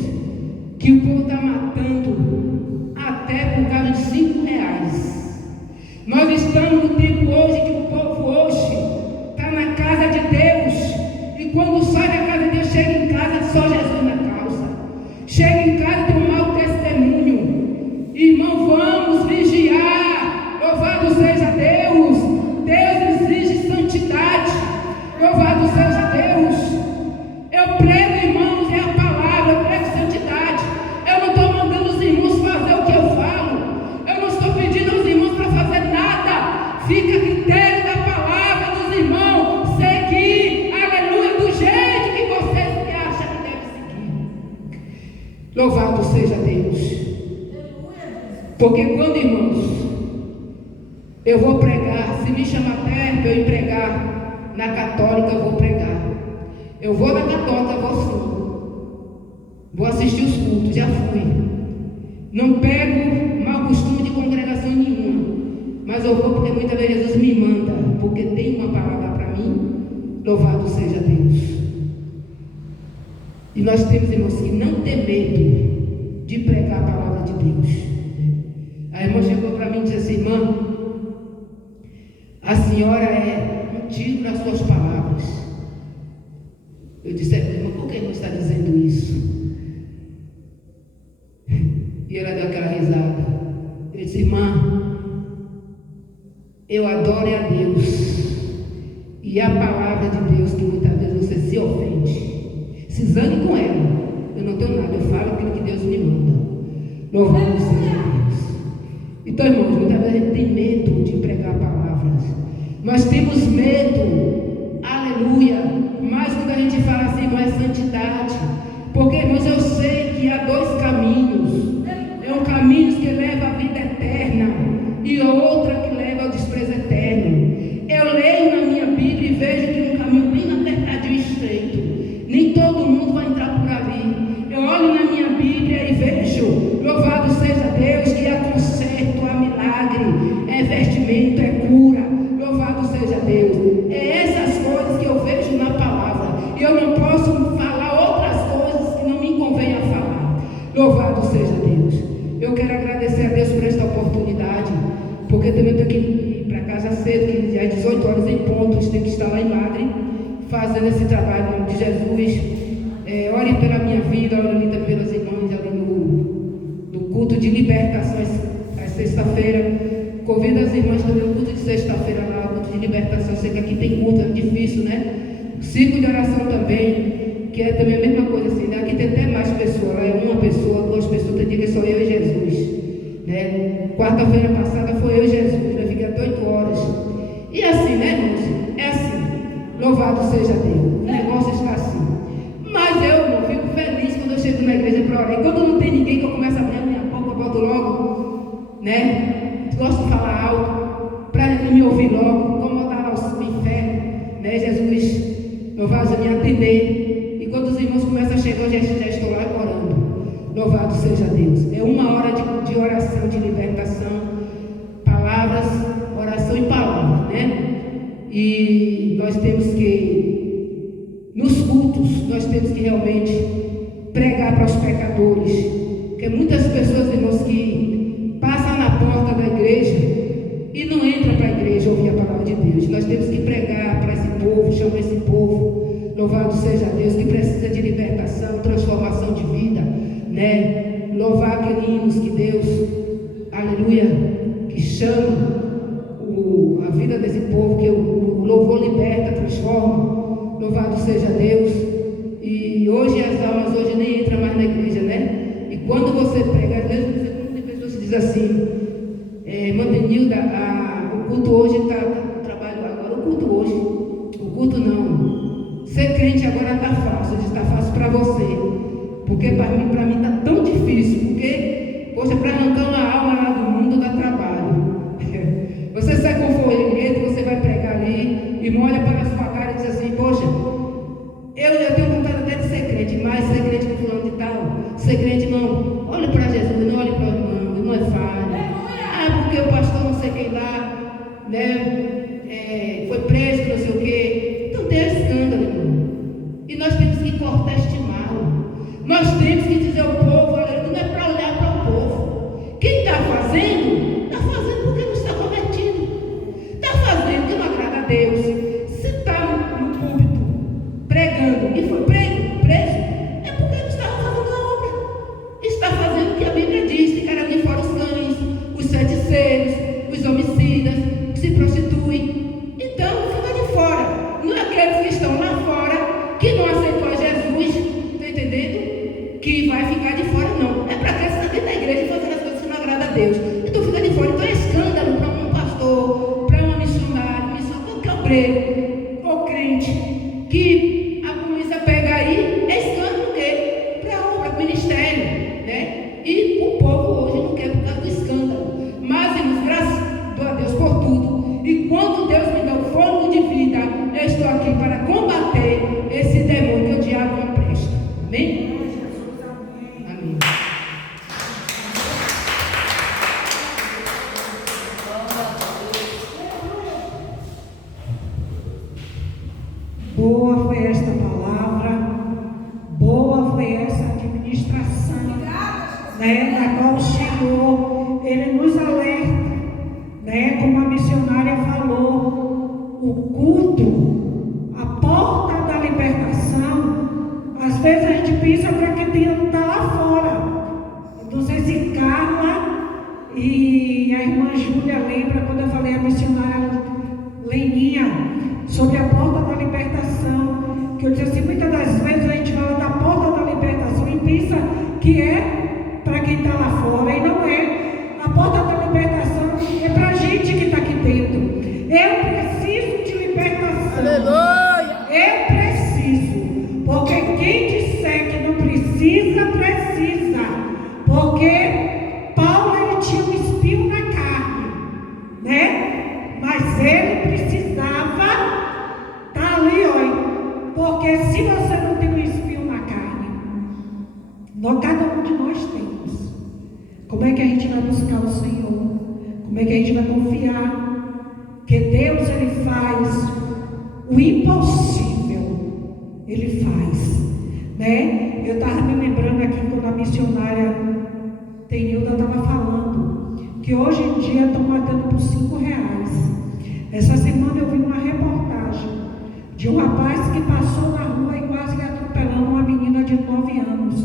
que o povo está matando até por causa de 5 reais. Nós estamos no tempo hoje que o povo hoje está na casa de Deus, e quando sai da casa de Deus, chega em casa só Jesus na causa, chega em casa tem um mau testemunho. Irmão, vamos vigiar. Louvado seja Deus. Deus exige santidade. Louvado seja Deus. Eu prego, irmãos, é a palavra, eu prego santidade. Eu não estou mandando os irmãos fazer o que eu falo. Eu não estou pedindo aos irmãos para fazer nada. Fica a critério da palavra dos irmãos seguir, aleluia, do jeito que vocês acham que deve seguir. Louvado seja Deus. Porque quando, irmãos, eu vou pregar, se me chama até para eu ir pregar na católica, eu vou pregar. Eu vou na católica, vou sim. Vou assistir os cultos, já fui. Não pego mau costume de congregação nenhuma. Mas eu vou porque muitas vezes Jesus me manda, porque tem uma palavra para mim. Louvado seja Deus. E nós temos, irmãos, que não ter medo de pregar a palavra de Deus. A irmã chegou para mim e disse assim, irmã, a senhora é um tiro nas suas palavras. Eu disse, irmã, por que a irmã está dizendo isso? E ela deu aquela risada. Eu disse, irmã, eu adoro a Deus. E a palavra de Deus, que muitas vezes você se ofende, se zangue com ela. Eu não tenho nada, eu falo aquilo que Deus me manda. Louvado seja Deus. Então, irmãos, muitas vezes a gente tem medo de pregar palavras. Nós temos medo, aleluia. Mas quando a gente fala assim, não é santidade. Porque, irmãos, eu sei que há 2 caminhos. É um caminho que leva à vida eterna e outra que leva ao desprezo eterno. Eu leio na minha Bíblia e vejo que é um caminho bem apertadinho e estreito. Nem todo mundo vai entrar por ali. Eu olho na minha Bíblia e vejo, louvado seja Deus, que há conserto, há milagre, é vestimento, é cura. Louvado seja Deus. É essas coisas que eu vejo na palavra. E eu não posso falar outras coisas que não me convém a falar. Louvado seja Deus. Eu quero agradecer a Deus por esta oportunidade, porque também tenho que ir para casa cedo, que às 18 horas em ponto, a gente tem que estar lá em Madre, fazendo esse trabalho em nome de Jesus. Ore pela minha vida, ore ali também pelas irmãs ali no culto de libertação às sexta-feira. Convido as irmãs também no culto de sexta-feira lá, culto de libertação. Eu sei que aqui tem culto, é difícil, né? Círculo de oração também, que é também a mesma coisa assim, né? Aqui tem até mais pessoas, lá é uma pessoa, duas pessoas, tem dia que é só eu e Jesus. Né? Quarta-feira passada foi eu e Jesus, eu fiquei até 8 horas. E assim, né, irmãos? É assim. Louvado seja Deus. O negócio está assim. Mas eu, irmão, fico feliz quando eu chego na igreja para orar. E quando não tem ninguém que eu começo a abrir a minha boca, eu boto logo, né? Gosto de falar alto, para ele me ouvir logo, incomodar lá o inferno, né? Jesus, louvado me atender. E quando os irmãos começam a chegar, eu já estou lá orando. Louvado seja Deus. É uma hora de oração, de libertação, palavras, oração e palavra, né? E nós temos que, nos cultos, nós temos que realmente pregar para os pecadores. Porque muitas pessoas, irmãos, que passam na porta da igreja e não entram para a igreja ouvir a palavra de Deus. Nós temos que pregar para esse povo, chamar esse povo, louvado seja Deus, que precisa de libertação, transformação de vida, né? Louvar aqueles hinos que Deus, aleluia, que chama a vida desse povo, que o louvor liberta, transforma. Louvado seja Deus. E hoje as almas hoje nem entram mais na igreja, né? E quando você prega, às vezes muitas pessoas dizem assim, Mandenilda, o culto hoje está no trabalho agora, o culto hoje, o culto não. Ser crente agora está fácil, está fácil para você. Porque para mim está tão difícil, porque, poxa, para arrancar uma alma lá do mundo dá trabalho. Você sai com o folheto, você vai pregar ali, e olha para a sua cara e diz assim, poxa, eu tenho vontade até de ser crente, mas ser crente com fulano de tal, ser crente não, olha para Jesus, não olha para o irmão, não é falha. Porque o pastor não sei quem lá, né, foi preso, não sei o quê. Então tem escândalo, irmão. E nós temos que cortar este mal. Nós temos que dizer ao povo, olha, não é para olhar para o povo. Quem está fazendo porque não está convertido. Está fazendo que não agrada a Deus. Se está no púlpito pregando e foi preso, é porque não estava fazendo a obra. Está fazendo o que a Bíblia diz, ficar ali fora os cães, os feiticeiros, os homicidas, que se prostituem. Então, fica de fora. Não é aqueles que estão lá fora, que não aceitou a Jesus, está entendendo? Que vai ficar de fora, não. É para aqueles que estão dentro da igreja fazendo as coisas que não agradam a Deus. Então, fica de fora. Então, é escândalo para um pastor, para uma missionária, qualquer obreiro ou crente, que a polícia pega aí, é escândalo dele para a obra, para o ministério, né? E o povo hoje não quer por causa do escândalo. Mas, irmãos, graças a Deus por tudo. E quando Deus me dá o fôlego de vida, eu estou aqui para combater esse demônio que o diabo não presta. Amém? Amém. Boa foi esta palavra, boa foi essa administração, né, na qual o Senhor, Ele nos alerta, né, como a missionária falou, o culto, a porta da libertação, às vezes a gente pensa para quem está lá fora. Não sei se Carla e a irmã Júlia lembra quando eu falei a missionária Leninha sobre a porta da libertação, que eu disse assim, muitas das vezes a gente fala da porta da libertação e pensa que é para quem está lá fora, e não é. A porta da libertação é para a gente que está aqui dentro. Eu preciso de libertação. Aleluia! Eu preciso, porque quem disser que não precisa, precisa. Porque Paulo, ele tinha um espinho na carne, né? Mas ele precisava estar ali, olha. Porque se você não tem um espinho na carne, cada um de nós temos. Como é que a gente vai buscar o Senhor? Como é que a gente vai confiar? Que Deus, Ele faz o impossível. Ele faz, né? Eu estava me lembrando aqui quando a missionária Tenilda estava falando que hoje em dia estão matando por R$5. Essa semana eu vi uma reportagem de um rapaz que passou na rua e quase atropelando uma menina de 9 anos.